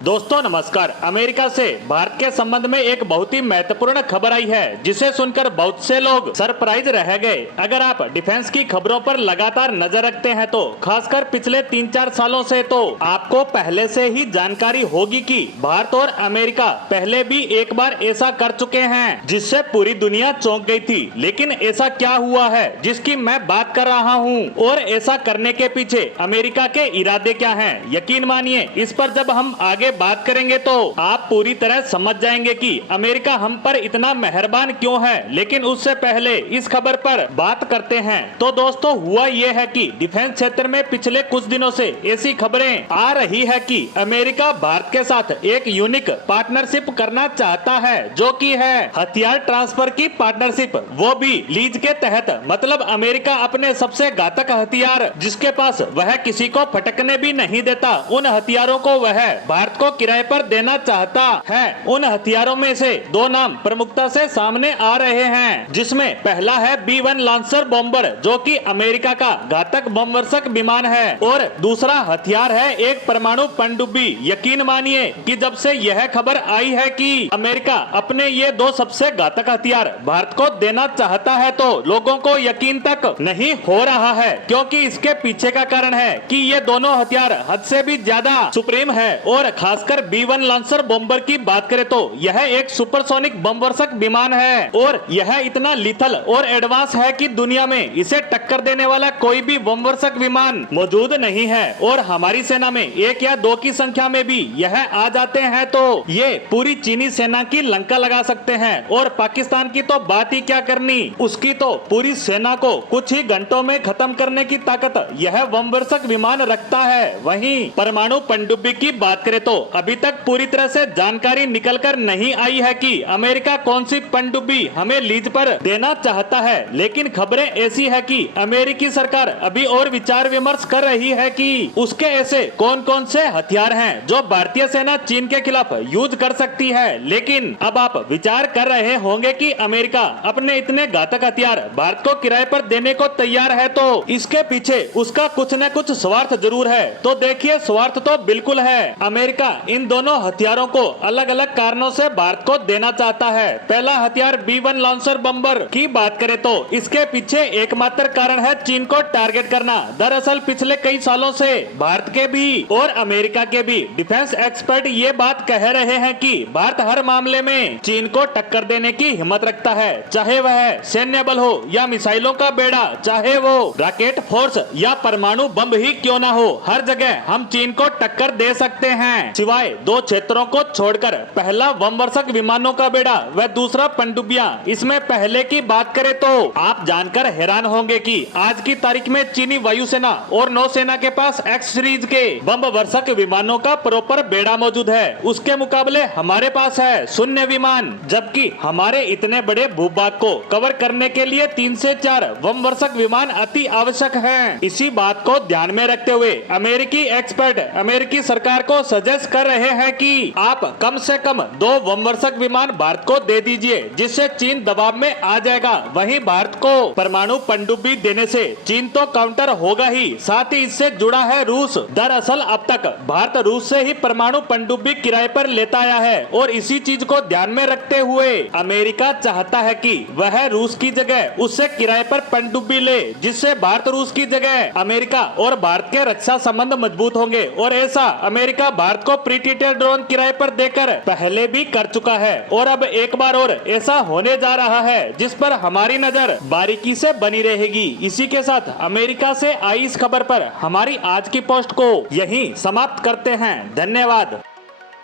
दोस्तों नमस्कार। अमेरिका से भारत के संबंध में एक बहुत ही महत्वपूर्ण खबर आई है जिसे सुनकर बहुत से लोग सरप्राइज रह गए। अगर आप डिफेंस की खबरों पर लगातार नजर रखते हैं तो खासकर पिछले 3-4 सालों से तो आपको पहले से ही जानकारी होगी कि भारत और अमेरिका पहले भी एक बार ऐसा कर चुके हैं जिससे पूरी दुनिया चौंक गई थी। लेकिन ऐसा क्या हुआ है जिसकी मैं बात कर रहा हूँ और ऐसा करने के पीछे अमेरिका के इरादे क्या हैं? यकीन मानिए इस पर जब हम आगे बात करेंगे तो आप पूरी तरह समझ जाएंगे कि अमेरिका हम पर इतना मेहरबान क्यों है। लेकिन उससे पहले इस खबर पर बात करते हैं। तो दोस्तों हुआ ये है कि डिफेंस क्षेत्र में पिछले कुछ दिनों से ऐसी खबरें आ रही है कि अमेरिका भारत के साथ एक यूनिक पार्टनरशिप करना चाहता है जो कि है हथियार ट्रांसफर की पार्टनरशिप, वो भी लीज के तहत। मतलब अमेरिका अपने सबसे घातक हथियार जिसके पास वह किसी को फटकने भी नहीं देता, उन हथियारों को वह भारत को किराए पर देना चाहता है। उन हथियारों में से दो नाम प्रमुखता से सामने आ रहे हैं, जिसमें पहला है B-1 लांसर बॉम्बर जो कि अमेरिका का घातक बमवर्षक विमान है और दूसरा हथियार है एक परमाणु पनडुब्बी। यकीन मानिए कि जब से यह खबर आई है कि अमेरिका अपने ये दो सबसे घातक हथियार भारत को देना चाहता है तो लोगों को यकीन तक नहीं हो रहा है, क्योंकि इसके पीछे का कारण है कि ये दोनों हथियार हद से भी ज्यादा सुप्रीम है। और खासकर B-1 लांसर बॉम्बर की बात करें तो यह एक सुपरसोनिक बमवर्षक विमान है और यह इतना लिथल और एडवांस है कि दुनिया में इसे टक्कर देने वाला कोई भी बमवर्षक विमान मौजूद नहीं है। और हमारी सेना में 1 या 2 की संख्या में भी यह आ जाते हैं तो ये पूरी चीनी सेना की लंका लगा सकते हैं। और पाकिस्तान की तो बात ही क्या करनी, उसकी तो पूरी सेना को कुछ ही घंटों में खत्म करने की ताकत यह बमवर्षक विमान रखता है। वहीं परमाणु पनडुब्बी की बात करें तो अभी तक पूरी तरह से जानकारी निकल कर नहीं आई है कि अमेरिका कौन सी पनडुब्बी हमें लीज पर देना चाहता है। लेकिन खबरें ऐसी है कि अमेरिकी सरकार अभी और विचार विमर्श कर रही है कि उसके ऐसे कौन कौन से हथियार हैं जो भारतीय सेना चीन के खिलाफ यूज कर सकती है। लेकिन अब आप विचार कर रहे होंगे कि अमेरिका अपने इतने घातक हथियार भारत को किराए पर देने को तैयार है तो इसके पीछे उसका कुछ न कुछ स्वार्थ जरूर है। तो देखिए स्वार्थ तो बिल्कुल है। अमेरिका इन दोनों हथियारों को अलग अलग कारणों से भारत को देना चाहता है। पहला हथियार B-1 लांसर बम्बर की बात करें तो इसके पीछे एकमात्र कारण है चीन को टारगेट करना। दरअसल पिछले कई सालों से भारत के भी और अमेरिका के भी डिफेंस एक्सपर्ट ये बात कह रहे हैं कि भारत हर मामले में चीन को टक्कर देने की हिम्मत रखता है, चाहे वह सैन्य बल हो या मिसाइलों का बेड़ा, चाहे वो रॉकेट फोर्स या परमाणु बम ही क्यों ना हो, हर जगह हम चीन को टक्कर दे सकते हैं सिवाय 2 क्षेत्रों को छोड़कर। पहला बमवर्षक विमानों का बेड़ा व दूसरा पनडुब्बियां। इसमें पहले की बात करें तो आप जानकर हैरान होंगे कि आज की तारीख में चीनी वायुसेना और नौसेना के पास X सीरीज के बमवर्षक विमानों का प्रॉपर बेड़ा मौजूद है। उसके मुकाबले हमारे पास है शून्य विमान, जबकि हमारे इतने बड़े भूभाग को कवर करने के लिए 3 से 4 बमवर्षक विमान अति आवश्यक हैं। इसी बात को ध्यान में रखते हुए अमेरिकी एक्सपर्ट अमेरिकी सरकार को सजेस्ट कर रहे हैं कि आप कम से कम 2 बमवर्षक विमान भारत को दे दीजिए, जिससे चीन दबाव में आ जाएगा। वहीं भारत को परमाणु पनडुब्बी देने से चीन तो काउंटर होगा ही, साथ ही इससे जुड़ा है रूस। दरअसल अब तक भारत रूस से ही परमाणु पनडुब्बी किराए पर लेता आया है और इसी चीज को ध्यान में रखते हुए अमेरिका चाहता है कि वह रूस की जगह उससे किराए पर पनडुब्बी ले, जिससे भारत रूस की जगह अमेरिका और भारत के रक्षा संबंध मजबूत होंगे। और ऐसा अमेरिका भारत को प्रीडेटर ड्रोन किराए पर देकर पहले भी कर चुका है और अब एक बार और ऐसा होने जा रहा है जिस पर हमारी नजर बारीकी से बनी रहेगी। इसी के साथ अमेरिका से आई इस खबर पर हमारी आज की पोस्ट को यहीं समाप्त करते हैं। धन्यवाद।